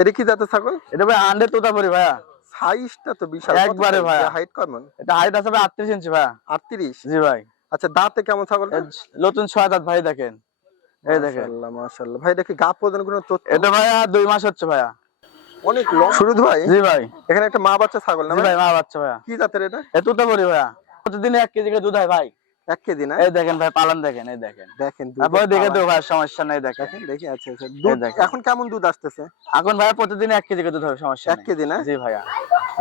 এটা কি জাতের ছাগল? এটা ভাই হান্ড্রেড তোতাপুরি ভাইয়া। সাইজটা তো বিশাল। একবারে ভাইয়া। হাইট কেমন? এটা হাইট আছে ভাই আটত্রিশ ইঞ্চি ভাইয়া। আটত্রিশ? জি ভাই। আচ্ছা দাঁতে কেমন ছাগল? নতুন ছয় দাঁত ভাই দেখেন। এই দেখেন। মাশাআল্লাহ মাশাআল্লাহ। ভাই দেখি গা পর্যন্ত কোনো তথ্য? এটা ভাইয়া দুই মাস হচ্ছে ভাইয়া। অনেক লং শুরু ভাই? জি ভাই। এখানে একটা মা বাচ্চা ছাগল না ভাই? মা বাচ্চা ভাইয়া। কি জাতের এটা? এ তোতাপুরি ভাইয়া। প্রতিদিন এক কেজি করে দুধ হয় ভাই। এক কেজি না? এই দেখেন ভাই পালন দেখেন এই দেখেন। দেখেন তারপরে দেখে। দেবো ভাই সমস্যা নেই দেখেন। দেখি আচ্ছা আচ্ছা। দুধ এখন কেমন দুধ আসতেছে? এখন ভাইয়া প্রতিদিন এক কেজি করে দুধ হবে সমস্যা এক কেজি না? জি ভাইয়া।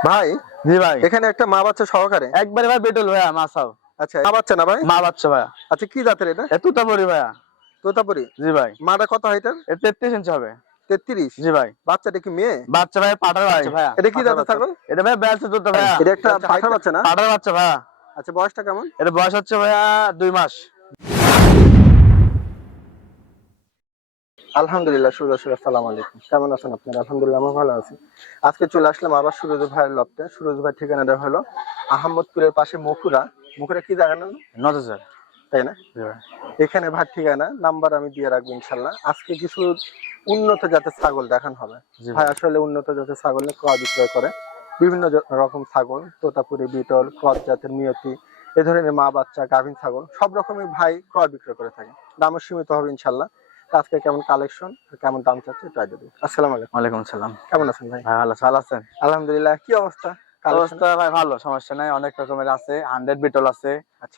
ভাই জি ভাই। এখানে একটা মা বাচ্চা সহকারে? একবারে ভাই বেটুল ভাইয়া মাছাও। আচ্ছা মা বাচ্চা না ভাই? মা বাচ্চা ভাইয়া। আচ্ছা কি জাতের এটা? তোতাপুরি ভাইয়া। তোতাপুরি? জি ভাই। মাটা কত হাইটার এ তেত্রিশ ইঞ্চি হবে। তেত্রিশ? জি ভাই। বাচ্চাটা কি মেয়ে? বাচ্চা ভাই পাটার বাচ্চা ভাইয়া। এটা কি জাতের। ছাগল? এটা ভাই ব্যালসে দুধ ভাইয়া। এটা একটা পাঠার বাচ্চা না? পাটার বাচ্চা ভাইয়া। আচ্ছা বয়সটা কেমন? এটা বয়স হচ্ছে ভাইয়া দুই মাস। আলহামদুলিল্লাহ সুরজ আসসালামু আলাইকুম। কেমন আছেন আপনারা? আলহামদুলিল্লাহ আমি ভালো আছি। আজকে চলে আসলাম আবার সুরজ ভাইয়ের লপটে সুরজ ভাইয়ের ঠিকানাটা হলো আহমদপুরের পাশে মুকুরা মুকুরা কি জায়গা না নজর তাই না? এখানে ভাই ঠিকানা নাম্বার আমি দিয়ে রাখব ইনশাল্লাহ আজকে কিছু উন্নত জাতের ছাগল দেখানো হবে। ভাই ভাই আসলে উন্নত জাতের ছাগল নিয়ে ক্রয় বিক্রয় করে? বিভিন্ন রকম ছাগল তোতাপুরি বিটল ক্রস জাতের মিয়তি এ ধরনের মা বাচ্চা গাভীন ছাগল সব রকমের ভাই ক্রয় বিক্রয় করে থাকে। দামও সীমিত হবে ইনশাল্লাহ। আজকে কেমন কালেকশন কেমন দাম চাচ্ছে ট্রাই দেবো। আসসালামু আলাইকুম। ওয়ালাইকুম সালাম কেমন আছেন ভাই? ভাই ভালো ভালো আছেন? আলহামদুলিল্লাহ কি অবস্থা? অবস্থা ভাই ভালো সমস্যা নাই অনেক রকমের আছে। হান্ড্রেড বিটল আছে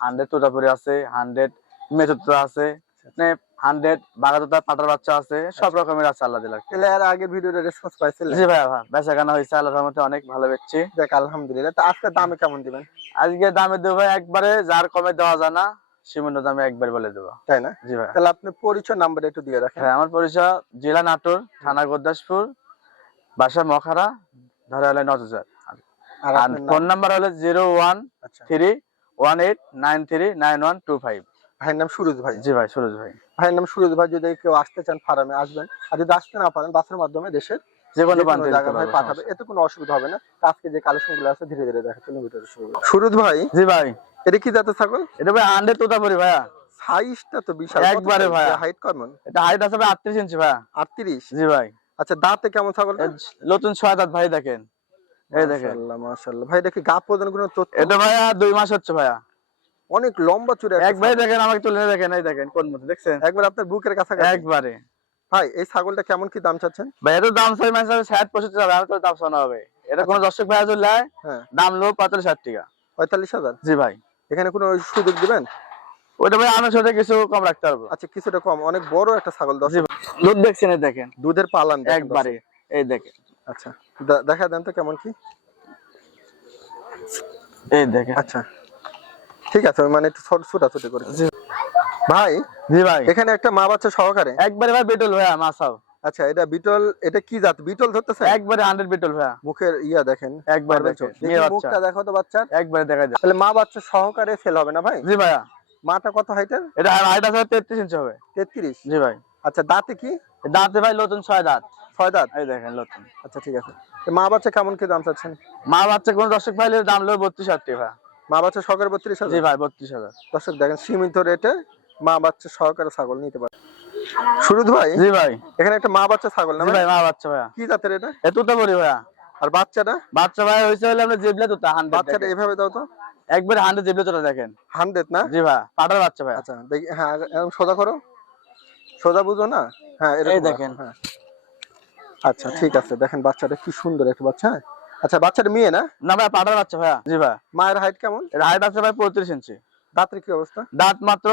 হান্ড্রেড তোতাপুরি আছে হান্ড্রেড মেচুত্র আছে। মানে হান্ড্রেড বাগাতোতা পাটার বাচ্চা আছে সব রকমের আছে আল্লাহ দিলার। তাহলে আর আগের ভিডিওতে রেসপন্স পাইছিলেন জি ভাই ভাই বেচা কেনা হয়েছে আল্লাহর রহমতে অনেক ভালো বেচছি। দেখ আলহামদুলিল্লাহ। তো আজকে দামে কেমন দিবেন? আজকে দামে দেবো একবারে যার কমে দেওয়া যায় না সীমিত দামে একবার বলে দেবো। তাই না? জি ভাই। তাহলে আপনি পরিচয় নাম্বার একটু দিয়ে রাখেন। হ্যাঁ আমার পরিচয় জেলা নাটোর থানা গোদাসপুর বাসা মখারা ধরে হলে নজর। আর আর ফোন নাম্বার হলো জিরো ওয়ান আচ্ছা। Three one eight nine three nine one two five. ভাইয়ের নাম সুরজ ভাই। জি ভাই সুরজ ভাই। ভাইয়ের নাম সুরজ ভাই যদি কেউ আসতে চান ফার্মে আসবেন। আর যদি আসতে না পারেন বাসের মাধ্যমে দেশের যে কোনো ভাই পাঠাবে। এতে কোনো অসুবিধা হবে না। তো আজকে যে কালেকশনগুলো আছে ধীরে ধীরে দেখা চলুন শুরু সুরজ ভাই। জি ভাই। এটা কি জাতের ছাগল? এটা ভাই হান্ড্রেড তোতাপুরি ভাইয়া। সাইজটা তো বিশাল। একবারে ভাইয়া। হাইট কেমন? এটা হাইট আছে ভাই ইঞ্চি জি ভাই। আচ্ছা দাঁতে কেমন ছাগল নতুন ছয় দাঁত ভাই দেখেন। এই দেখেন। মাশাআল্লাহ মাশাআল্লাহ ভাই দেখি গা পর্যন্ত কোনো তথ্য? এটা ভাইয়া দুই মাস হচ্ছে ভাইয়া। অনেক লম্বা চূড়া এক ভাই দেখেন আমাকে তুলে দেখেন এই দেখেন কোন মতো দেখছেন? একবার আপনার বুকের কাছে একবারে। ভাই এই ছাগলটা কেমন কি দাম চাচ্ছেন? ভাই এটা দাম ছয় মাস হবে ষাট পঁয়ষট্টি যাবে আমি তো দাম শোনা হবে। এটা কোনো দর্শক ভাইয়া চলে যায় হ্যাঁ। দাম লো পঁয়তাল্লিশ ষাট টাকা। পঁয়তাল্লিশ হাজার? জি ভাই। এখানে কোনো সুযোগ দিবেন? ওটা ভাই আমার সাথে কিছু কম রাখতে পারব। আচ্ছা কিছুটা কম। অনেক বড় একটা ছাগল দশ জি দুধ দেখছেন দেখেন। দুধের পালান একবারে এই দেখেন। আচ্ছা দেখা দেন তো কেমন কি। এই দেখেন। আচ্ছা। ঠিক আছে মানে একটু ছোট ছোটাছুটি করে। ভাই জি ভাই। এখানে একটা মা বাচ্চা সহকারে? একবারে ভাই বেটল ভাইয়া মা মাছাও আচ্ছা এটা বিটল এটা কি জাত? বিটল ধরতেছে একবারে হান্ড্রেড বিটল ভাইয়া। মুখের ইয়া দেখেন একবার বাচ্চা মুখটা দেখো তো বাচ্চার একবারে দেখা যায়। তাহলে মা বাচ্চা সহকারে ফেল হবে না ভাই? জি ভাইয়া। মাটা কত হাইটের এটা হাইট আছে তেত্রিশ ইঞ্চি হবে। তেত্রিশ? জি ভাই। আচ্ছা দাঁতে কি? দাঁতে ভাই নতুন ছয় দাঁত। ছয় দাঁত? এই দেখেন নতুন। আচ্ছা ঠিক আছে। মা বাচ্চা কেমন কি দাম চাচ্ছেন? মা বাচ্চা কোন দর্শক পাইলে দাম লো বত্রিশ হাজার টাকা। মা বাচ্চা সহকারে বত্রিশ জি হাজার ভাই বত্রিশ হাজার। দর্শক দেখেন সীমিত রেটে মা বাচ্চা সহকারে ছাগল নিতে পারে। সুরুদ ভাই জি ভাই। এখানে একটা মা বাচ্চা ছাগল না ভাই? ভাই মা বাচ্চা ভাইয়া। কি জাতের এটা? এ তুতা বলি ভাইয়া। আর বাচ্চাটা? বাচ্চা ভাই হলে আমরা জেবলে তুতা হান্ড্রেড বাচ্চাটা এভাবে দাও তো। একবারে হান্ড্রেড জেবলে তুতা দেখেন। হান্ড্রেড না? জি ভাই পাটার বাচ্চা ভাইয়া। আচ্ছা দেখি হ্যাঁ সোজা করো। সোজা বুঝো না? হ্যাঁ এই দেখেন। হ্যাঁ। আচ্ছা ঠিক আছে দেখেন বাচ্চাটা কি সুন্দর একটা বাচ্চা হ্যাঁ? আচ্ছা বাচ্চার মেয়ে না? না ভাই পাটার বাচ্চা ভাইয়া। জি ভাই। মায়ের হাইট কেমন? এর হাইট আছে ভাই পঁয়ত্রিশ ইঞ্চি। দাঁতের কি অবস্থা? দাঁত মাত্র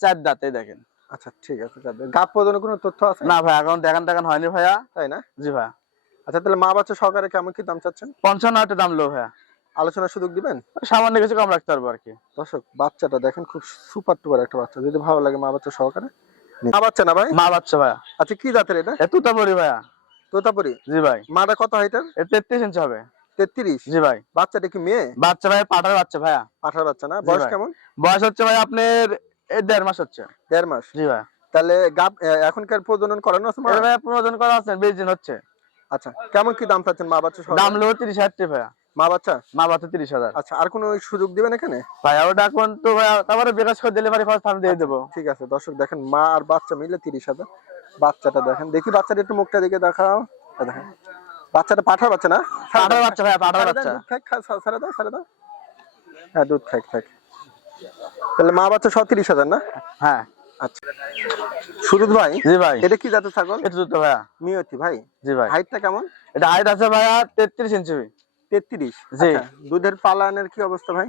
চার দাঁত দেখেন। আচ্ছা ঠিক আছে গাপ পর্যন্ত কোনো তথ্য আছে? না ভাই এখন দেখান দেখান হয়নি ভাইয়া। তাই না? জি ভাই। আচ্ছা তাহলে মা বাচ্চা সহকারে কেমন কি দাম চাচ্ছেন? পঞ্চান্ন হাজার দাম লো ভাইয়া। আলোচনার সুযোগ দিবেন? সামান্য কিছু কম রাখতে পারব আর কি। দর্শক বাচ্চাটা দেখেন খুব সুপার টুপার একটা বাচ্চা। যদি ভালো লাগে মা বাচ্চা সহকারে মা বাচ্চা না ভাই? মা বাচ্চা ভাইয়া। আচ্ছা কি জাতের এটা? এ তুতা বলি ভাইয়া। তোতাপুরি? জি ভাই। মাটা কত হাইটার? তেত্রিশ ইঞ্চি হবে। তেত্রিশ? জি ভাই। বাচ্চাটা কি মেয়ে? বাচ্চা ভাই পাঠার বাচ্চা ভাইয়া। আঠারো বাচ্চা না? বয়স কেমন? বয়স হচ্ছে ভাই আপনার দেড় মাস হচ্ছে। দেড় মাস। জি ভাই। তাহলে গাপ এখনকার প্রজনন করানো আছে ভাই প্রয়োজন করা আছে বিশ দিন হচ্ছে। আচ্ছা কেমন কি দাম চাচ্ছেন মা বাচ্চা সহকারে? দাম লো তিরিশ হাজার টাকা ভাইয়া। মা বাচ্চা? মা বাচ্চা তিরিশ হাজার। আচ্ছা আর কোনো সুযোগ দিবেন এখানে? ভাইয়া ওটা এখন তো ভাইয়া তারপরে বিকাশ করে ডেলিভারি খরচ আমি দিয়ে দেবো। ঠিক আছে দর্শক দেখেন মা আর বাচ্চা মিলে তিরিশ হাজার। বাচ্চাটা দেখেন। দেখি বাচ্চাটা একটু মুখটা দিকে দেখাও। দেখেন। বাচ্চাটা পাঠার বাচ্চা না? পাঠার বাচ্চা ভাইয়া পাঠার বাচ্চা। খাক, ছেড়ে দাও ছেড়ে দাও। হ্যাঁ দুধ খাক থাক তাহলে মা বাচ্চা সহ তিরিশ হাজার না? হ্যাঁ। আচ্ছা। সুরুদ ভাই জি ভাই। এটা কি জাতের ছাগল? এটা দুধ ভাইয়া। মিয়তি ভাই। জি ভাই। হাইটটা কেমন? এটা হাইট আছে ভাইয়া তেত্রিশ ইঞ্চি তেত্রিশ? জি। দুধের পালানের কি অবস্থা ভাই?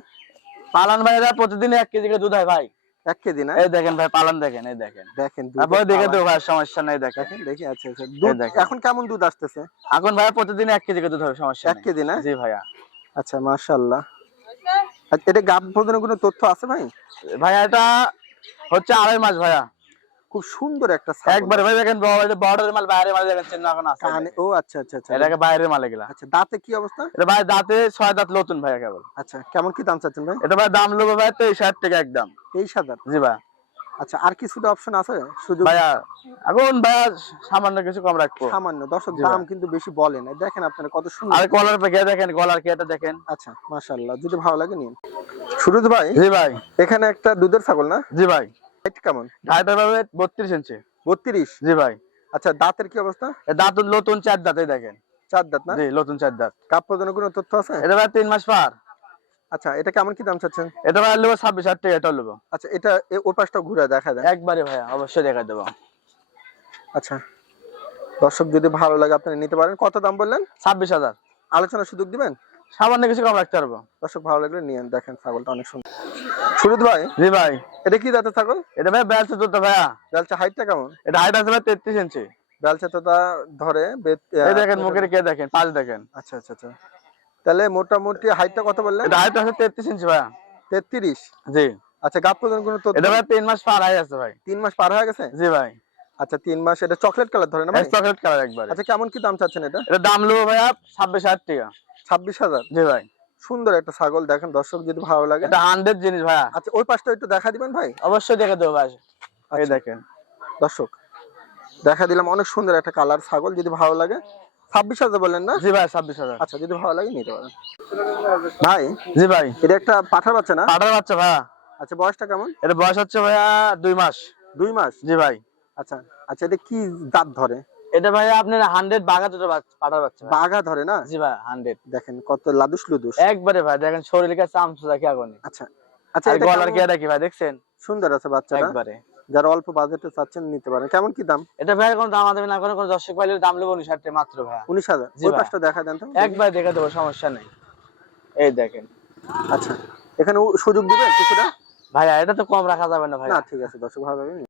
পালান ভাইরা প্রতিদিন এক কেজি করে দুধ হয় ভাই। এক কেজি না? এই দেখেন ভাই পালান দেখেন এই দেখেন। দেখেন তারপরে দেখে পালান। ভাই সমস্যা নেই দেখেন। দেখেন দেখি আচ্ছা আচ্ছা। দুধ এখন কেমন দুধ আসতেছে? এখন ভাইয়া প্রতিদিন এক কেজি করে দুধ হবে সমস্যা এক কেজি না? জি ভাইয়া। আচ্ছা মাশাআল্লাহ। এটা গাব কোনো তথ্য আছে ভাই? ভাইয়া এটা হচ্ছে আড়াই মাস ভাইয়া। খুব সুন্দর একটা। একবারে ভাই দেখেন বর্ডারের মাল বাইরের মাল দেখেন চিহ্ন এখন আছে। ও আচ্ছা আচ্ছা আচ্ছা। এটাকে বাইরের মাল এগুলা। আচ্ছা দাঁতে কি অবস্থা? এটা ভাই দাঁতে ছয় দাঁত নতুন ভাইয়া কেবল আচ্ছা কেমন কি দাম চাচ্ছেন ভাই? এটা ভাই দাম লোবো ভাই তেইশ হাজার টাকা একদম। তেইশ হাজার? জি ভাই। আচ্ছা আর কিছুটা অপশন আছে? সুযোগ ভাইয়া এখন ভাইয়া সামান্য কিছু কম রাখব। সামান্য। দর্শক দাম কিন্তু বেশি বলে না। দেখেন আপনারা কত সুন্দর। আর কলার পেকে দেখেন গলার কেটা দেখেন। আচ্ছা মাশাআল্লাহ যদি ভালো লাগে নিন। সুরজ ভাই জি ভাই। এখানে একটা দুধের ছাগল না? জি ভাই। হাইট কেমন? ঢাইটা ভাবে বত্রিশ ইঞ্চি বত্রিশ? জি ভাই। আচ্ছা দাঁতের কি অবস্থা? দাঁত নতুন চার দেখেন। চার দাঁত না? জি নতুন চার দাঁত। কাপ পর্যন্ত কোনো তথ্য আছে? এটা ভাই তিন মাস পার। আচ্ছা এটা কেমন কি দাম চাচ্ছেন? এটা ভাই ছাব্বিশ হাজার টাকা এটা আচ্ছা এটা ওর পাশটা ঘুরে দেখা দেন। একবারে ভাইয়া অবশ্যই দেখা দেবো। আচ্ছা দর্শক যদি ভালো লাগে আপনি নিতে পারেন। কত দাম বললেন? ছাব্বিশ হাজার। আলোচনার সুযোগ দিবেন? সামান্য কিছু কম রাখতে পারব। দর্শক ভালো লাগলে নিয়ে দেখেন ছাগলটা অনেক সুন্দর। সুরজ ভাই জি ভাই। এটা কি জাতের ছাগল? এটা ভাই ব্যালসে দুধ ভাইয়া। বেলচা হাইটটা কেমন? এটা হাইট আছে ভাই তেত্রিশ ইঞ্চি। বেলচা তো তা ধরে এই দেখেন মুখের কে দেখেন পাঁচ দেখেন। আচ্ছা আচ্ছা আচ্ছা। তাহলে মোটামুটি হাইটটা কত বললেন? এটা হাইট আছে তেত্রিশ ইঞ্চি ভাইয়া। তেত্রিশ? জি। আচ্ছা গাপ পর্যন্ত কোনো এটা ভাই তিন মাস পার হয়ে গেছে ভাই। তিন মাস পার হয়ে গেছে? জি ভাই। আচ্ছা তিন মাস এটা চকলেট কালার ধরে না? চকলেট কালার একবার। আচ্ছা কেমন কি দাম চাচ্ছেন এটা? এটা দাম নেব ভাইয়া ছাব্বিশ হাজার টাকা। ছাব্বিশ হাজার? জি ভাই। সুন্দর একটা ছাগল দেখেন দর্শক যদি ভালো লাগে। এটা হান্ড্রেড জিনিস ভাইয়া। আচ্ছা ওই পাশটা একটু দেখা দিবেন ভাই? অবশ্যই দেখে দেবো ভাই। এই আচ্ছা। দেখেন। দর্শক দেখা দিলাম অনেক সুন্দর একটা কালার ছাগল যদি ভালো লাগে। ছাব্বিশ হাজার বললেন না? জি ভাই ছাব্বিশ হাজার। আচ্ছা যদি ভালো লাগে নিতে পারেন। ভাই জি ভাই। এটা একটা পাঠার বাচ্চা না? পাঠার বাচ্চা ভাইয়া। আচ্ছা বয়সটা কেমন? এটা বয়স হচ্ছে ভাইয়া দুই মাস। দুই মাস? জি ভাই। আচ্ছা আচ্ছা এটা কি দাঁত ধরে? এটা ভাইয়া আপনার হান্ড্রেড বাঘা দুটো পাঠার বাচ্চা বাঘা ধরে না? জি ভাই হান্ড্রেড দেখেন কত লাদুস লুদুস। একবারে ভাই দেখেন চামচ রাখি আগুনে। আচ্ছা আচ্ছা এটা গলার কে রাখি ভাই দেখছেন? সুন্দর আছে বাচ্চাটা। একবারে। যারা অল্প বাজেটে চাচ্ছেন নিতে পারেন। কেমন কি দাম? এটা ভাই কোনো দাম আদামি না করে কোনো দর্শক পাইলে দাম নেব উনিশ হাজার মাত্র ভাইয়া। উনিশ হাজার। ওই ভাই। পাশটা দেখা দেন তো। একবার দেখে দেবো সমস্যা নেই। এই দেখেন। আচ্ছা এখানে সুযোগ দিবেন কিছুটা? ভাইয়া এটা তো কম রাখা যাবে না ভাই না ঠিক আছে দর্শক লাগবে